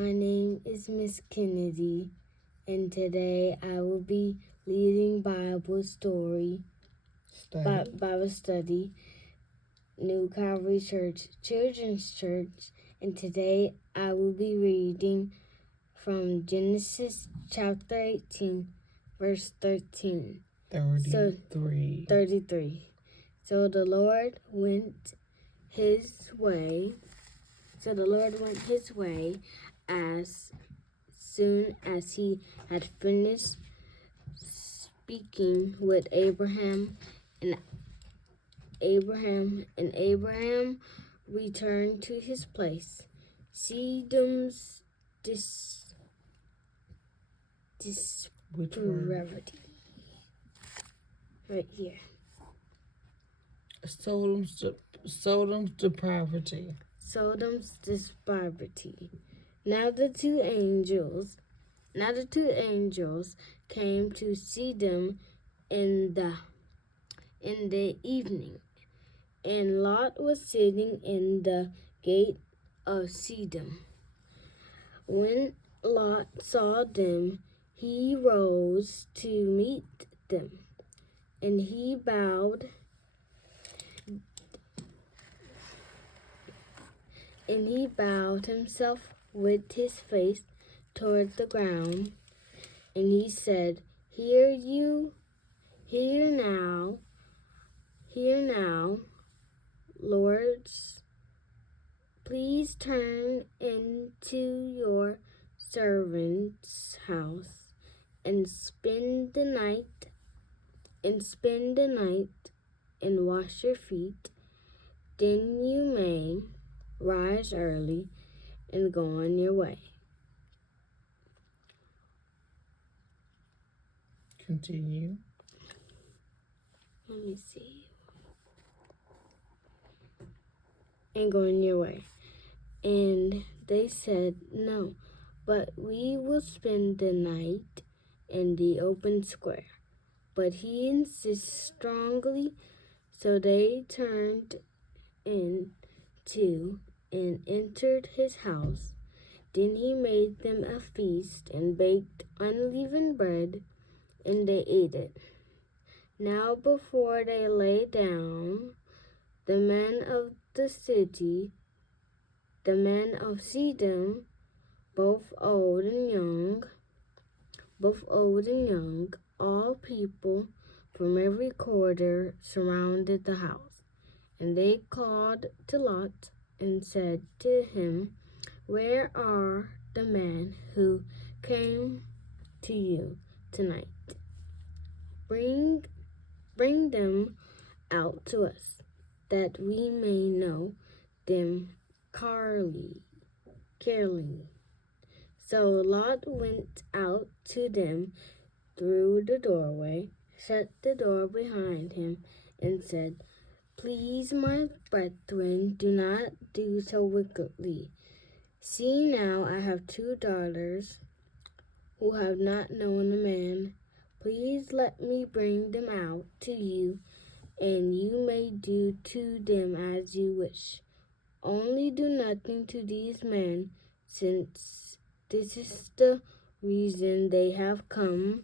My name is Ms.Kennedy, and today I will be leading Bible study, New Calvary Church, Children's Church, and today I will be reading from Genesis chapter 18, verse 13. 33. So the Lord went his way. As soon as he had finished speaking with Abraham, and Abraham returned to his place. Sodom's depravity. Right here. Sodom's depravity. Sodom's depravity. Now the two angels came to Sodom in the evening, and Lot was sitting in the gate of Sodom. When Lot saw them, he rose to meet them, and he bowed himself with his face toward the ground, and he said, Hear now, lords, please turn into your servant's house and spend the night and wash your feet. Then you may rise early and go on your way. Continue. Let me see. And go on your way. And they said, No, but we will spend the night in the open square. But he insisted strongly, so they turned into and entered his house. Then he made them a feast and baked unleavened bread, and they ate it. Now before they lay down, the men of the city, the men of Sodom, both old and young, all people from every quarter surrounded the house. And they called to Lot and said to him, Where are the men who came to you tonight? Bring them out to us, that we may know them clearly. So Lot went out to them through the doorway, shut the door behind him, and said, Please, my brethren, do not do so wickedly. See now, I have 2 daughters who have not known a man. Please let me bring them out to you, and you may do to them as you wish. Only do nothing to these men, since this is the reason they have come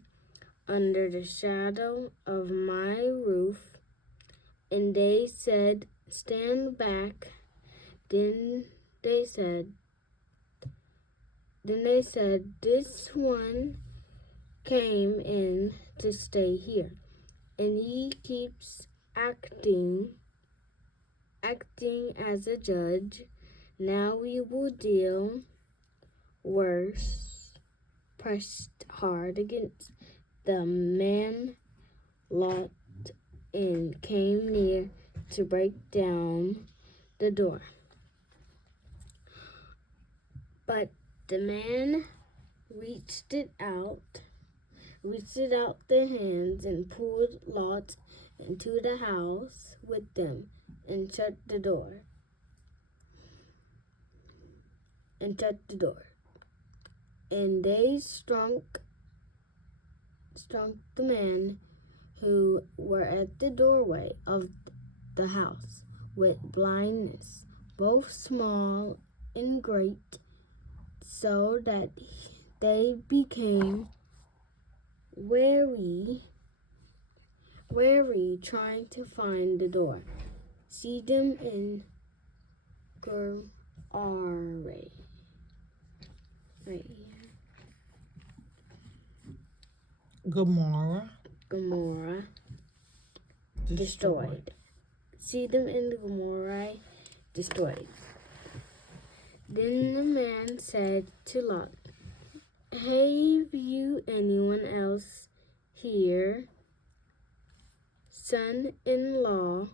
under the shadow of my roof. And they said, Stand back. Then they said, This one came in to stay here, and he keeps acting as a judge. Now we will deal worse, pressed hard against the man Lot, and came near to break down the door. But the man reached out their hands and pulled Lot into the house with them and shut the door. And they struck the men who were at the doorway of the house with blindness, both small and great, so that they became wary, trying to find the door. See them in Calvary. Right here. Gomorrah. Destroyed. See them in the Gomorrah destroyed. Then the man said to Lot, have you anyone else here, son-in-law,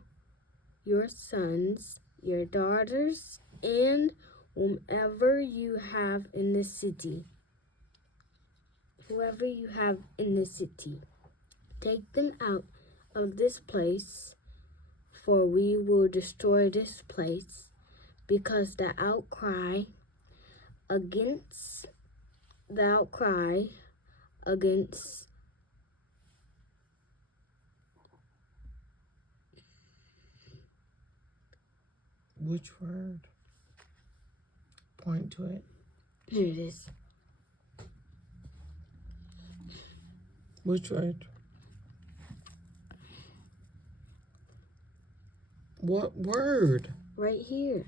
your sons, your daughters, and whomever you have in the city? Whoever you have in the city, take them out of this place, for we will destroy this place, because the outcry against Which word? Point to it. here it is. Which word? What word? Right here.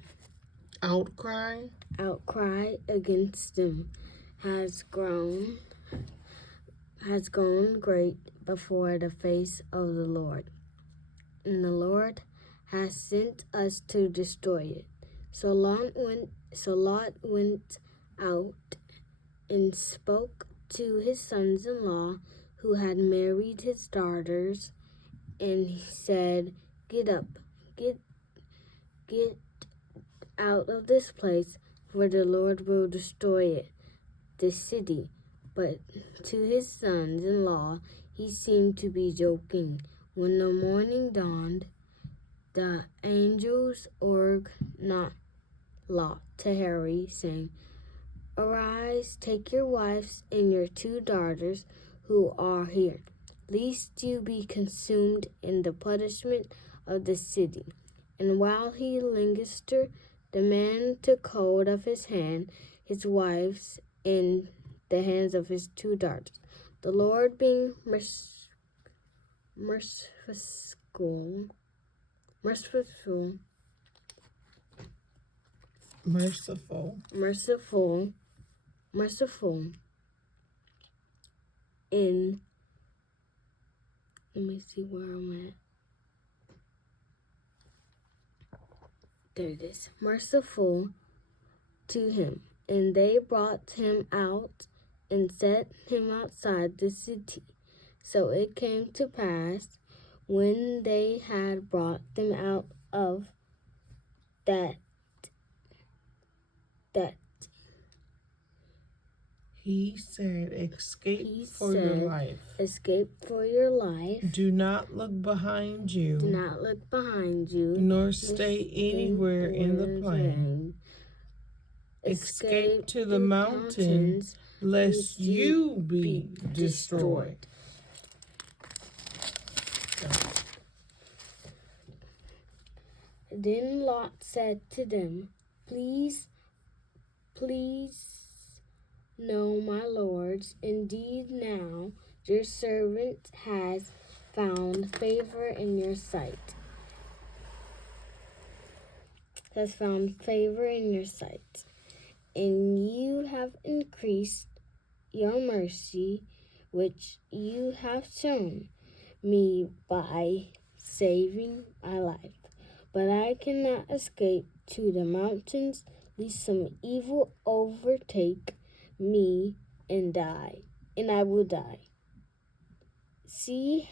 Outcry. Outcry against them has grown great before the face of the Lord, and the Lord has sent us to destroy it. So Lot went out and spoke to his sons-in-law who had married his daughters, and he said, get up, get out of this place, for the Lord will destroy it, the city. But to his sons-in-law he seemed to be joking. When the morning dawned, the angels urged Lot to hurry, saying, arise, take your wives and your 2 daughters who are here, lest you be consumed in the punishment of the city. And while he lingered, the man took hold of his hand, his wives, and the hands of his 2 daughters. The Lord, being merciful in, let me see where I'm at. There it is. Merciful to him. And they brought him out and set him outside the city. So it came to pass, when they had brought them out of that He said, escape for your life. Escape for your life. Do not look behind you. Nor stay anywhere in the plain. Escape to the mountains, lest you be destroyed. Then Lot said to them, please, no, my lords, indeed now your servant has found favor in your sight. And you have increased your mercy, which you have shown me by saving my life. But I cannot escape to the mountains, lest some evil overtake me and I will die. See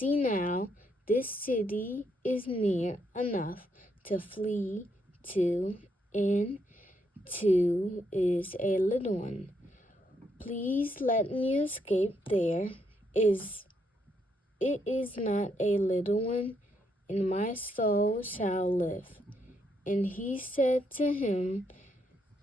now, this city is near enough to flee to, and 2 is a little one. Please let me escape there. It is not a little one, and my soul shall live. And he said to him,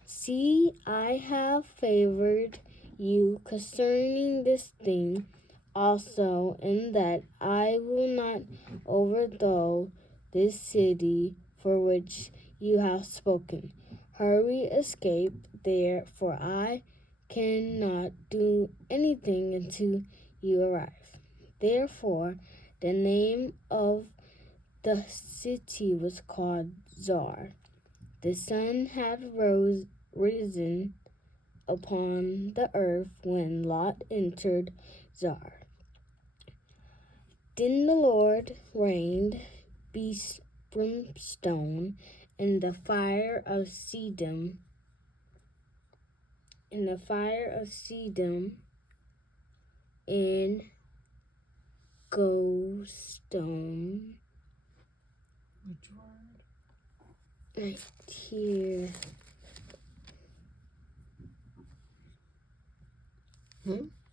see, I have favored you concerning this thing also, in that I will not overthrow this city for which you have spoken. Hurry, escape there, for I cannot do anything until you arrive." Therefore, the name of the city was called Zoar. The sun had risen upon the earth when Lot entered Zoar. Then the Lord rained brimstone and the fire of Sedum, and glowstone. Which word? Right here.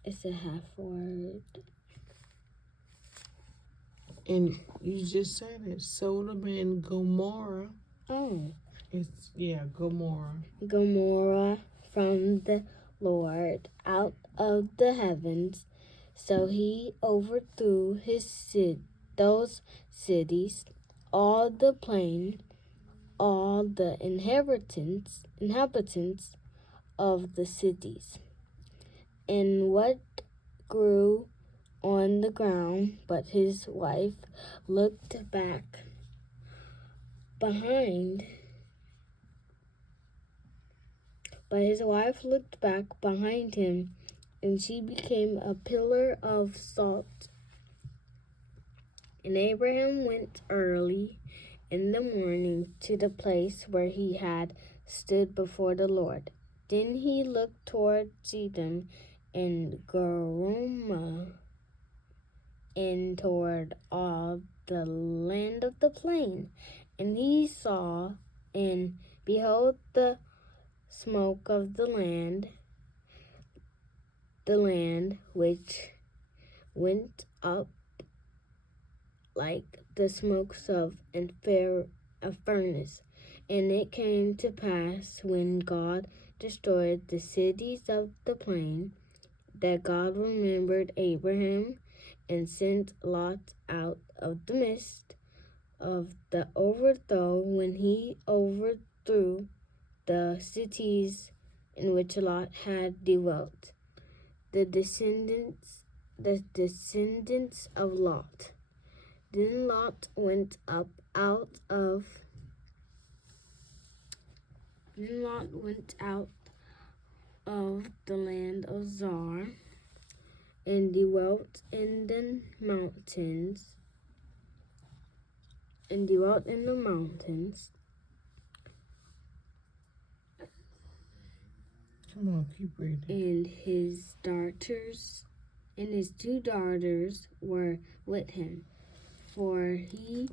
It's a half word. And you just said it. Sodom and Gomorrah. Oh. It's, Gomorrah. Gomorrah from the Lord out of the heavens. So he overthrew those cities, all the plain, all the inhabitants of the cities, and what grew on the ground. But his wife looked back behind him, and she became a pillar of salt. And Abraham went early in the morning to the place where he had stood before the Lord. Then he looked toward Sedum and Gomorrah, and toward all the land of the plain. And he saw, and behold, the smoke of the land which went up like the smokes of a furnace. And it came to pass, when God destroyed the cities of the plain, that God remembered Abraham and sent Lot out of the midst of the overthrow, when he overthrew the cities in which Lot had dwelt. The descendants of Lot. Then Lot went up out of the land of Zoar, and dwelt in the mountains. Come on, keep reading. And his two daughters were with him, for he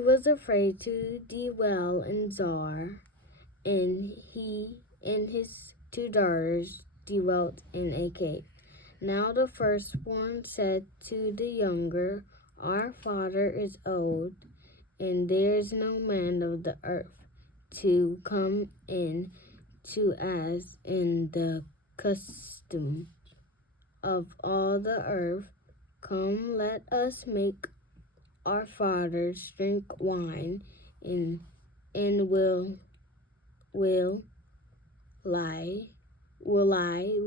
was afraid to dwell in Zoar, and he and his two daughters dwelt in a cave. Now the firstborn said to the younger, "Our father is old, and there is no man of the earth to come in to us in the custom of all the earth. Come, let us make our fathers drink wine, and will lie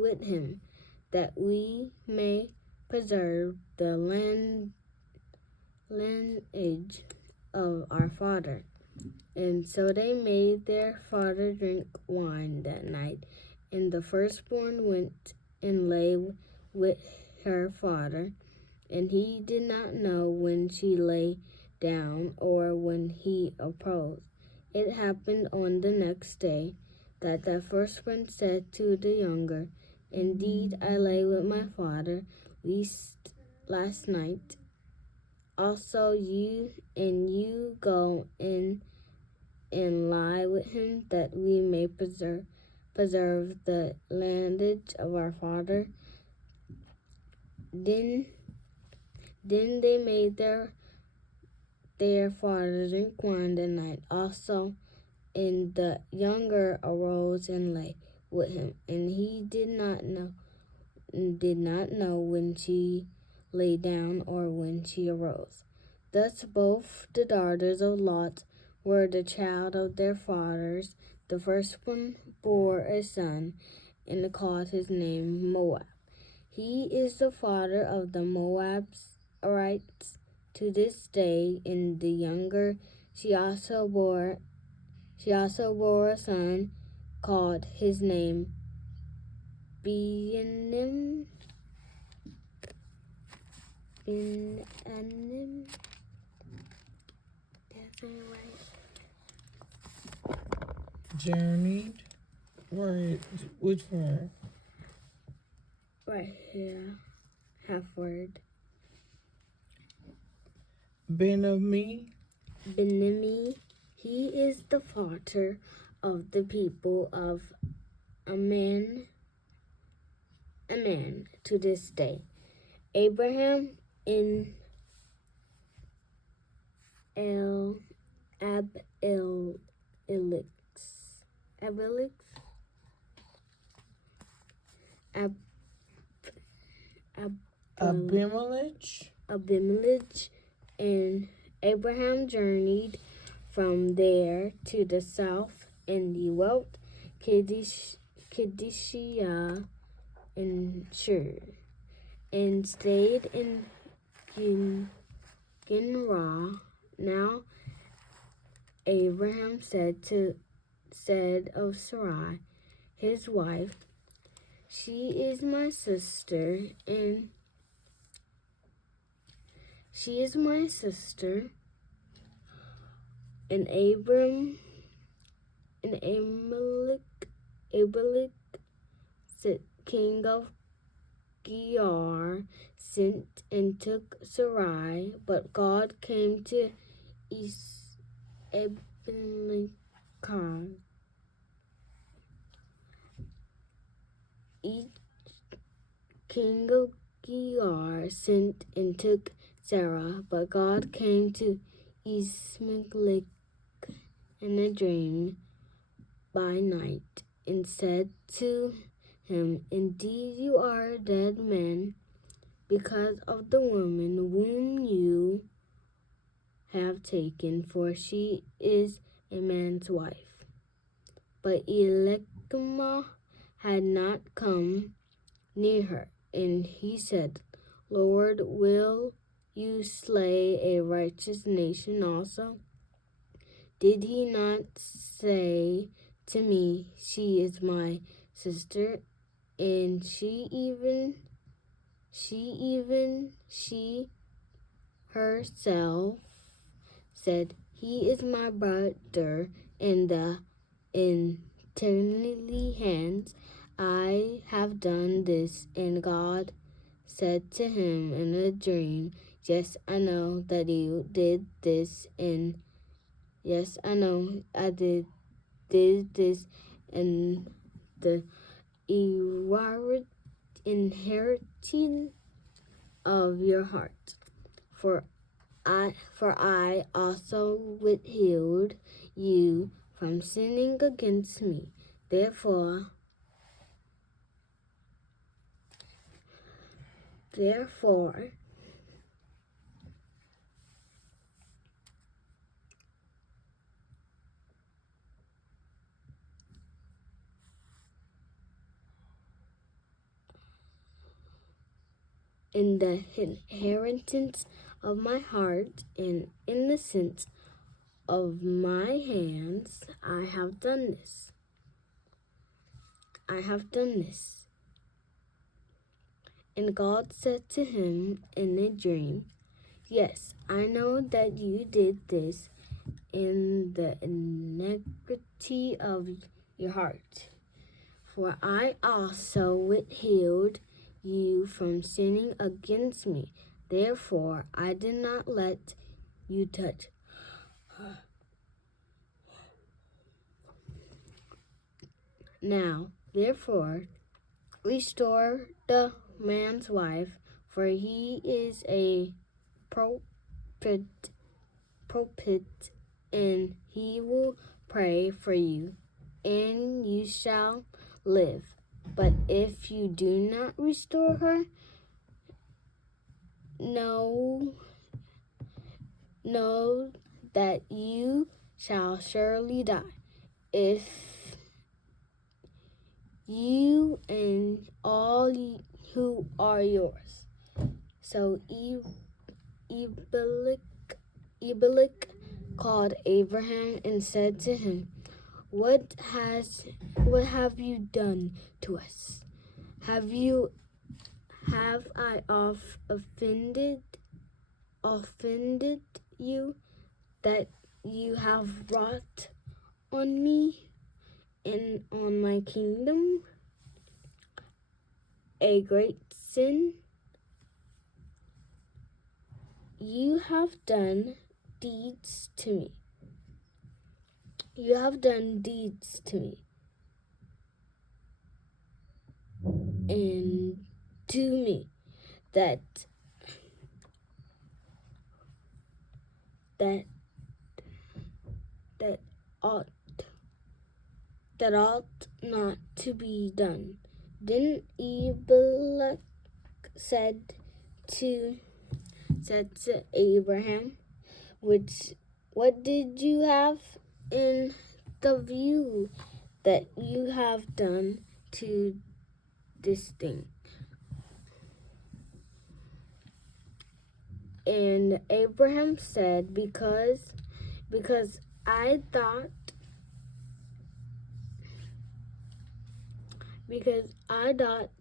with him, that we may preserve the lineage of our father." And so they made their father drink wine that night. And the firstborn went and lay with her father, and he did not know when she lay down or when he arose. It happened on the next day that the firstborn said to the younger, "Indeed, I lay with my father last night. Also you go in and lie with him, that we may preserve the lineage of our father." Then they made their father drink wine that night also, and the younger arose and lay with him, and he did not know when she lay down or when she arose. Thus both the daughters of Lot were the child of their fathers. The first one bore a son, and called his name Moab. He is the father of the Moabites to this day, and the younger she also bore a son, called his name Benim. Journeyed. Word. Which word? Right here. Half word. Benami. He is the father of the people of Ammon to this day. Abraham in Abimelech, and Abraham journeyed from there to the south, and he dwelt Kedishia in Shur, and stayed in Ginra. Now Abraham said of Sarai, his wife, she is my sister, and Abimelech, king of Gerar, sent and took Sarai, but God came to Abimelech, king of Gerar, sent and took Sarah, but God came to Ismaelek in a dream by night, and said to him, indeed you are a dead man, because of the woman whom you have taken, for she is a man's wife. But Elikama had not come near her, and he said, Lord, will you slay a righteous nation also? Did he not say to me, she is my sister, and she herself said, he is my brother, and the eternally hands I have done this. And God said to him in a dream, yes, I know that you did this, and yes, I know I did this, and the inheriting of your heart. For I also withheld you from sinning against me. Therefore, in the inheritance of my heart and in the sense of my hands, I have done this. And God said to him in a dream, yes, I know that you did this in the iniquity of your heart. For I also withheld you from sinning against me. Therefore, I did not let you touch her. Now, therefore, restore the man's wife, for he is a prophet, and he will pray for you, and you shall live. But if you do not restore her, know that you shall surely die, if you and all who are yours. So Abimelech called Abraham and said to him, What have you done to us? Have I offended you, that you have wrought on me and on my kingdom a great sin? You have done deeds to me. You have done deeds to me and to me that ought not to be done. Then Abimelech said to Abraham, what did you have in the view that you have done to this thing? And Abraham said, because I thought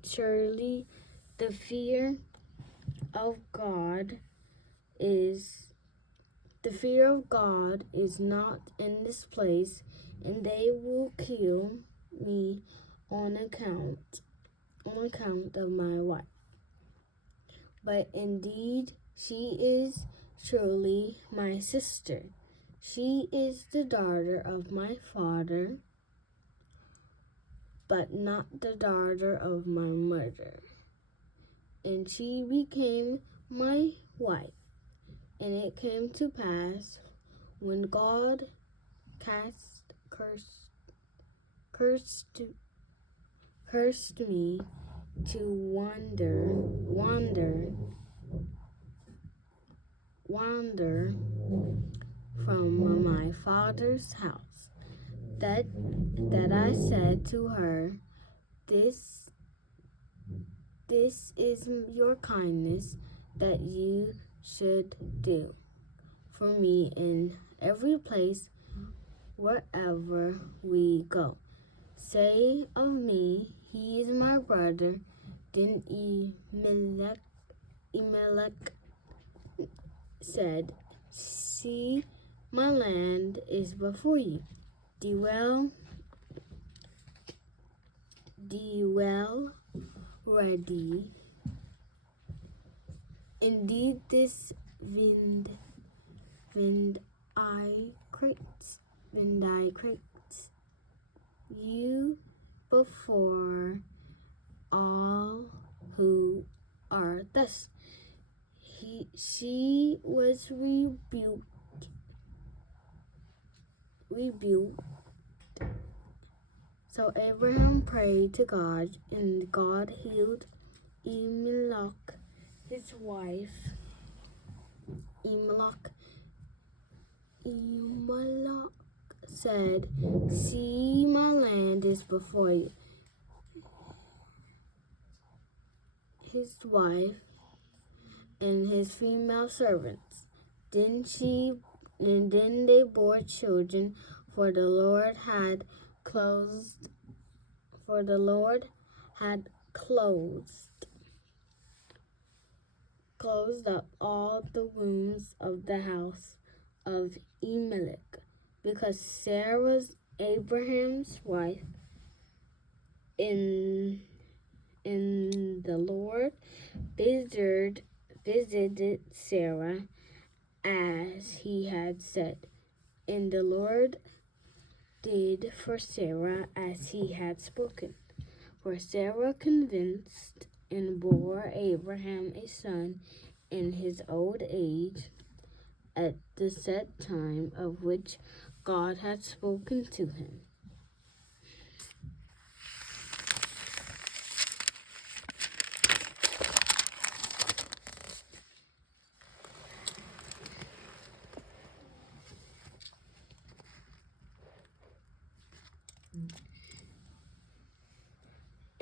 surely the fear of God is not in this place, and they will kill me on account of my wife. But indeed, she is truly my sister. She is the daughter of my father, but not the daughter of my mother. And she became my wife. And it came to pass, when God cursed me to wander from my father's house, that I said to her, This is your kindness that you should do for me in every place wherever we go. Say of me, he is my brother. Then Abimelech said, See, my land is before you. Dwell ready. Indeed, this vind I create you before all who are thus. She was rebuked. So Abraham prayed to God, and God healed Abimelech, his wife. Abimelech said, See, my land is before you. His wife and his female servants. Then they bore children, for the Lord had closed up all the wombs of the house of Abimelech, because Sarah, Abraham's wife, in the Lord visited Sarah as he had said, and the Lord did for Sarah as he had spoken. For Sarah convinced and bore Abraham a son in his old age, at the set time of which God had spoken to him.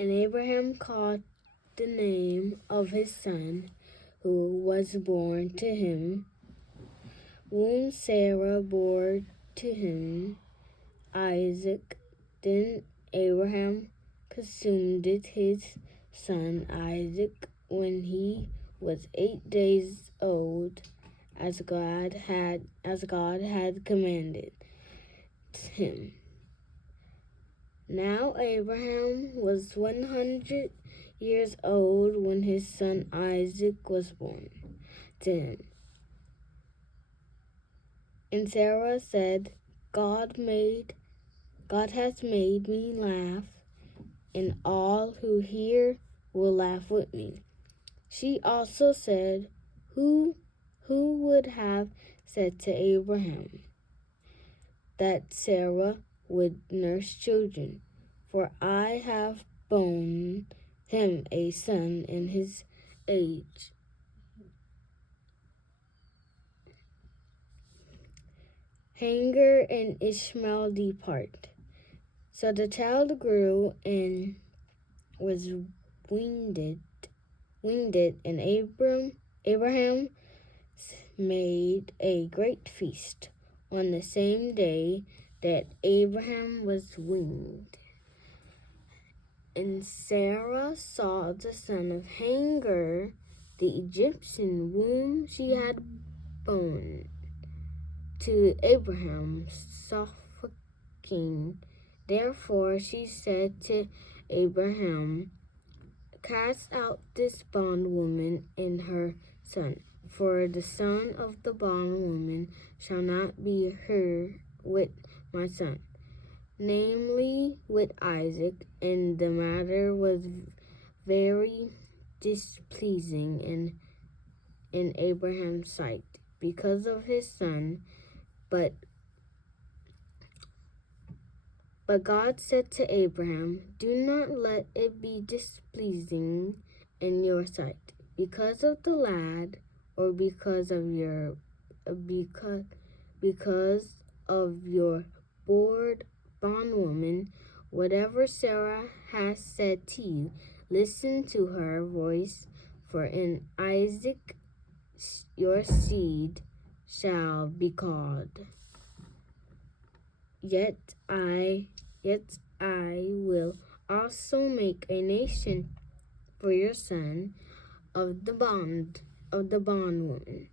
And Abraham called the name of his son, who was born to him, whom Sarah bore to him, Isaac. Then Abraham consumed his son Isaac when he was 8 days old, as God had commanded him. Now Abraham was 100 years old when his son Isaac was born to him. And Sarah said, God has made me laugh, and all who hear will laugh with me. She also said, Who would have said to Abraham that Sarah would nurse children? For I have borne him a son in his age. Hagar and Ishmael depart. So the child grew and was winged, and Abraham made a great feast on the same day that Abraham was winged. And Sarah saw the son of Hagar, the Egyptian, whom she had borne to Abraham, suffocating. Therefore she said to Abraham, Cast out this bondwoman and her son, for the son of the bondwoman shall not be her with my son, namely with Isaac. And the matter was very displeasing in Abraham's sight because of his son. But God said to Abraham, Do not let it be displeasing in your sight because of the lad, or because of your bondwoman. Whatever Sarah has said to you, listen to her voice, for in Isaac your seed shall be called. Yet I will also make a nation for your son of the bondwoman.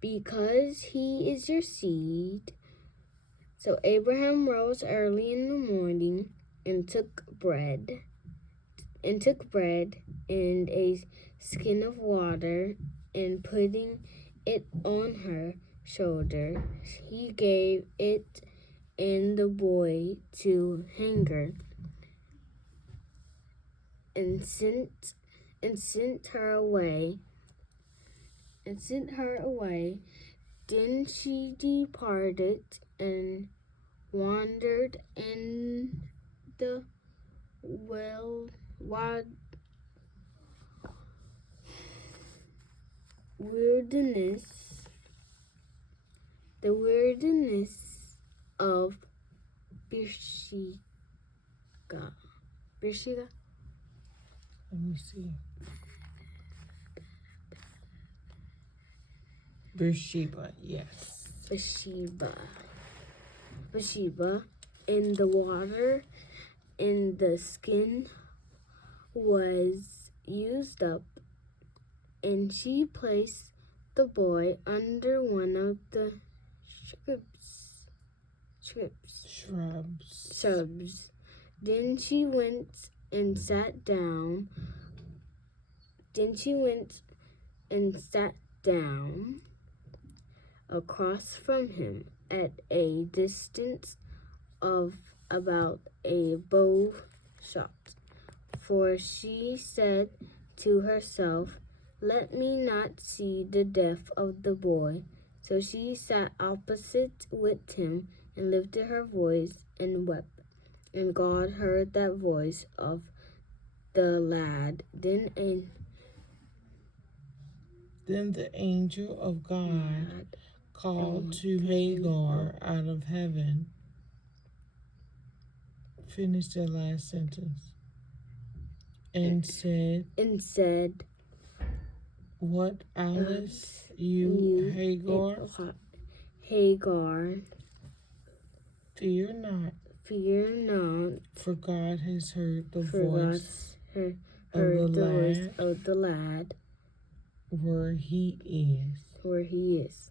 Because he is your seed. So Abraham rose early in the morning and took bread and a skin of water, and putting it on her shoulder, he gave it and the boy to Hagar, and sent her away. Then she departed and wandered in the wilderness of Beersheba. Let me see. Beersheba, yes. Beersheba, and the water in the skin was used up, and she placed the boy under one of the shrubs. Then she went and sat down. Across from him at a distance of about a bow shot. For she said to herself, Let me not see the death of the boy. So she sat opposite with him and lifted her voice and wept. And God heard that voice of the lad. Then the angel of God called to Hagar out of heaven. Finish the last sentence. And said, what, Alice? You Hagar? Hagar. Fear not. Fear not. For God has heard the voice voice of the lad. Where he is.